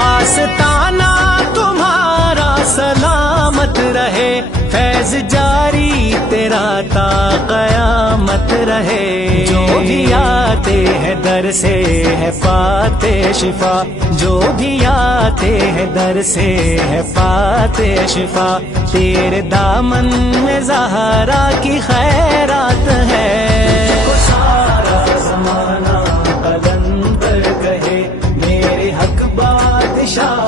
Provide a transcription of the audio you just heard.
आस्ताना तुम्हारा सलामत रहे, फैज जारी तेरा ता कयामत रहे। जो भी आते हैं दर से है पाते शिफा, जो भी आते हैं दर से है पाते शिफा। तेरे दामन में ज़हरा की खैरात है। सारा ज़माना कलंदर कहे, मेरे हक बादशाह